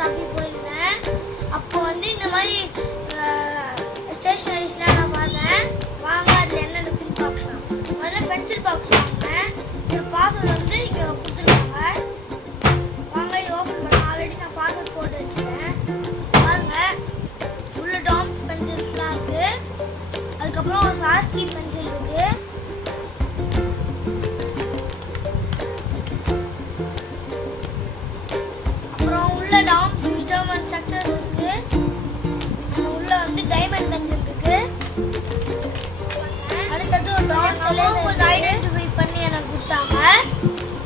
Shopping போயிருந்தேன். அப்போ வந்து இந்த மாதிரி ஸ்டேஷனரிஸ்லாம் நான் பார்த்தேன். வாங்க அதில் என்ன இருக்குன்னு பார்க்கலாம். முதல்ல பென்சில் பாக்ஸ் வாங்கினேன். ஒரு பாஸ்வேர்டு வந்து இங்கே கொடுத்துருக்காங்க. வாங்க இது ஓப்பன் பண்ணலாம். ஆல்ரெடி நான் பாஸ்வேர்ட் போட்டு வச்சுட்டேன். பாருங்க உள்ள டாம்ஸ் பென்சில்ஸ்லாம் இருக்குது. அதுக்கப்புறம் ஒரு சாஸ்கி பென்சில் இருக்குது. டாம்ஸ் விஸ்டம் அண்ட் சக்சஸ் இருக்கு. உள்ள வந்து டைமண்ட் பென்சில் இருக்கு. அடுத்தது ஒரு டாம்ஸ் ஐடென்டிஃபை பண்ணி எனக்கு கொடுத்தாங்க.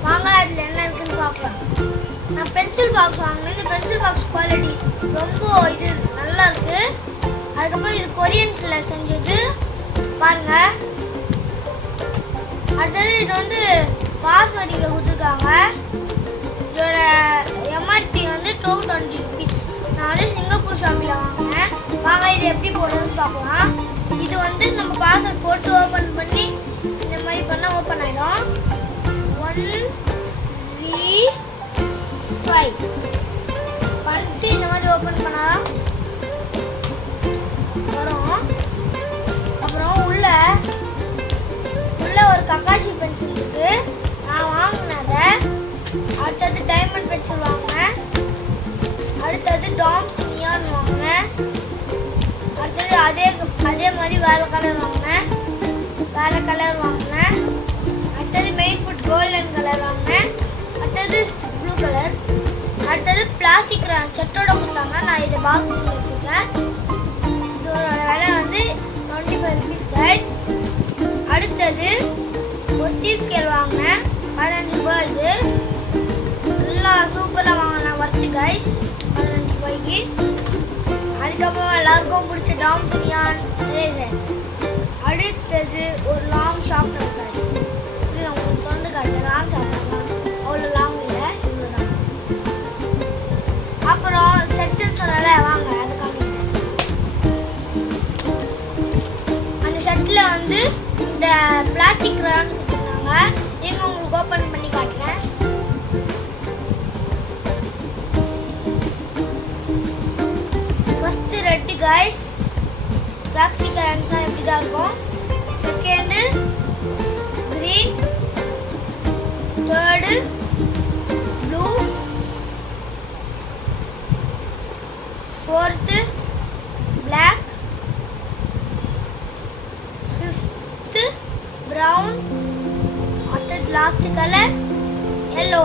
வாங்க அதில் என்ன இருக்குன்னு பார்க்கலாம். நான் பென்சில் பாக்ஸ் வாங்கினேன். இந்த பென்சில் பாக்ஸ் குவாலிட்டி ரொம்ப இது நல்லா இருக்கு. அதுக்கப்புறம் இது கொரியன்ஸில் செஞ்சது பாருங்க. அடுத்தது இது வந்து பாஸ்வேர்டு இங்கே கொடுத்துருக்காங்க. இதோட எம்ஆர்பி வந்து 220 rupees. நான் வந்து சிங்கப்பூர் ஷாப்பில் வாங்கினேன். வாங்க இது எப்படி போடுறதுன்னு பார்க்கலாம். இது வந்து நம்ம பாஸ்வேர்ட் போட்டு ஓப்பன் பண்ணி இந்த மாதிரி பண்ணால் ஓப்பன் ஆகிடும். 1 3 5 பண்ணிட்டு இந்த மாதிரி ஓப்பன் பண்ணால் வரும். அப்புறம் உள்ள ஒரு கக்காஷி பென்சில் இருக்குது. நான் வாங்கினதை. அடுத்தது டைமண்ட் பென்சில் வாங்கினேன். அடுத்தது டாம்ஸ் நியான் வாங்கினேன். அடுத்தது அதே மாதிரி வேறு கலர் வாங்கினேன். அடுத்தது மெயின் ஃபுட் கோல்டன் கலர் வாங்கினேன். அடுத்தது ப்ளூ கலர். அடுத்தது பிளாஸ்டிக் செட்டோட கொடுத்தாங்க. நான் இதை பாக்ஸ் வச்சுருக்கேன். இதோட விலை வந்து 25 rupees கைஸ். அடுத்தது ஒரு ஸ்டீல் ஸ்கேல் வாங்கினேன். 15 ரூபாய். இது நல்லா சூப்பராக வாங்கினேன். ஒர்த்து கைஸ் 15 ரூபாய்க்கு. அதுக்கப்புறம் எல்லாருக்கும் பிடிச்ச டாம்ஸ் நியான் எரேசர். அடுத்தது ஒரு லாங் ஷார்ப்னர் கைஸ். இது நான் உங்களுக்கு சொந்த காட்டுறேன். லாங் ஷார்ப்னர் தான், அவ்வளோ லாங் இல்லை, இவ்வளோ தான். அப்புறம் செட்டுன்னு சொன்னால வாங்க அது காமிக்கிறேன். அந்த செட்டில் வந்து இந்த பிளாஸ்டிக் கிரான் கொடுத்துருந்தாங்க. நீங்கள் உங்களுக்கு ஓப்பன் பண்ணி காட்டுறேன். ஃபர்ஸ்ட் ரெட்டு கைஸ், பிளாஸ்டிக் கிரான்ஸ்னா எப்படி தான் இருக்கும். Second green, third blue, fourth black, fifth brown, அடுத்தது லாஸ்ட் கலர் எல்லோ.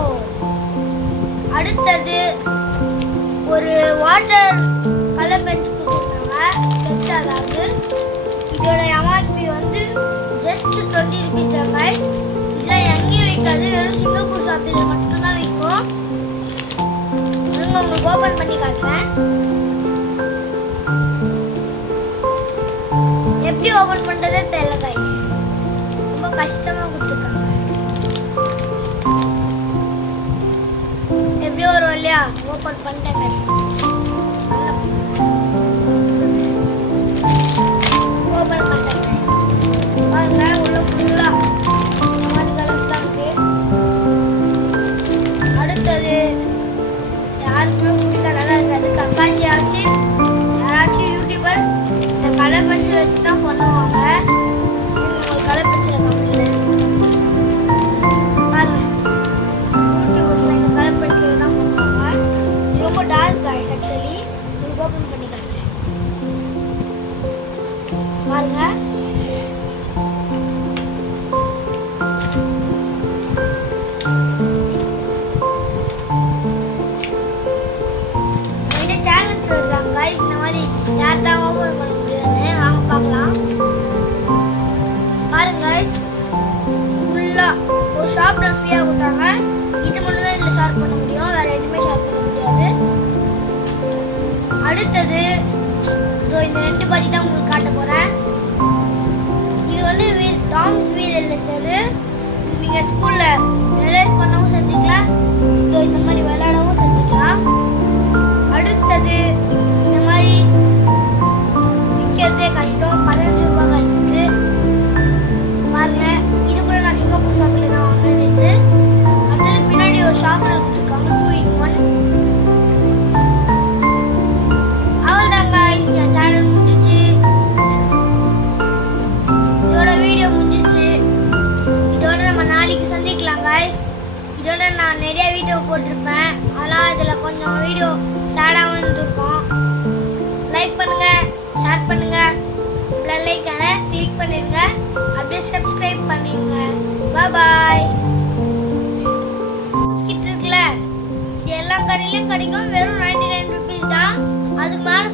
அடுத்தது ஒரு வாட்டர் கலர் பென்சில் கொடுத்துருக்காங்க. அதாவது இதோட எம்ஆர்பி வந்து ஜஸ்ட் 20 rupees தான் கைஸ். இதெல்லாம் எங்கேயும் விற்காது, வெறும் சிங்கப்பூர் ஷாப்பில் மட்டும்தான் விற்கும். உங்களுக்கு ஓப்பன் பண்ணி காட்டுறேன். எப்படி ஓப்பன் பண்ணுறதே தெரியல கைஸ், ரொம்ப கஷ்டமாக கொடுத்துருக்காங்க. எப்படியோ ஒரு வழியா ஓப்பன் பண்ணிட்டேன் கைஸ். ஓப்பன் பண்ணிட்டேன் கைஸ். பாருங்க உள்ள ஃபுல்லாக இந்த மாதிரி கலர்ஸ் தான் இருக்கு. அடுத்தது யாருக்குமே பிடிக்காதெல்லாம் இருக்காது. கக்காஷி ஆச்சு யாராச்சும் யூடியூபர் இந்த கலர் பென்சில் வச்சு தான் பண்ணுவாங்க. உங்களுக்கு கலர் பென்சிலை காமிக்கிறேன் பாருங்க. யூடியூபர்ஸில் இந்த கலர் பென்சில் தான் பண்ணுவாங்க. இது ரொம்ப டார்க் கைஸ். ஆக்சுவலி உங்களுக்கு ஓப்பன் பண்ணி காட்டுறேன் பாருங்க. இந்த சேலஞ்ச் வருவாங்க கைஸ். இந்த மாதிரி யார் தான் ஓப்பன் பண்ண முடியும்னு வாங்க பார்க்கலாம். பாருங்க கைஸ், ஃபுல்லாக ஒரு ஷார்ப்னர் ஃப்ரீயாக கொடுத்தாங்க. இது மட்டும் தான் இதில் ஷார்ப் பண்ண முடியும், வேறு எதுவுமே ஷார்ப் பண்ண முடியாது. அடுத்தது இந்த 2 பாதி தான் உங்களுக்கு காட்ட போகிறேன். இது வந்து டாம்ஸ் வீல் எரேசர். இது நீங்கள் ஸ்கூலில் எரேஸ் பண்ணவும் செஞ்சுக்கலாம், இந்த மாதிரி விளையாடவும் செஞ்சுக்கலாம். அடுத்தது இந்த மாதிரி விற்கிறதே கஷ்டம், 15 ரூபாய் காசுக்கு. பாருங்க இது கூட நான் சிங்கப்பூர் ஷாப்பில் தான் வாங்கினேன். அடுத்தது பின்னாடி ஒரு ஷார்ப்னர் கொடுத்துருக்காங்க 2 in 1. நான் நிறைய வீடியோ போட்டிருப்பேன். அதெல்லாம் இதில் கொஞ்சம் வீடியோ சேடாகவும் இருந்திருக்கும். லைக் பண்ணுங்க, ஷேர் பண்ணுங்க, பெல் ஐகானை கிளிக் பண்ணிடுங்க, அப்படியே சப்ஸ்கிரைப் பண்ணிடுங்க. பாய். கிட்ட இருக்குல்ல, இது எல்லா கடையிலும் கிடைக்கும். வெறும் 99 rupees தான். அதுக்கு மேலே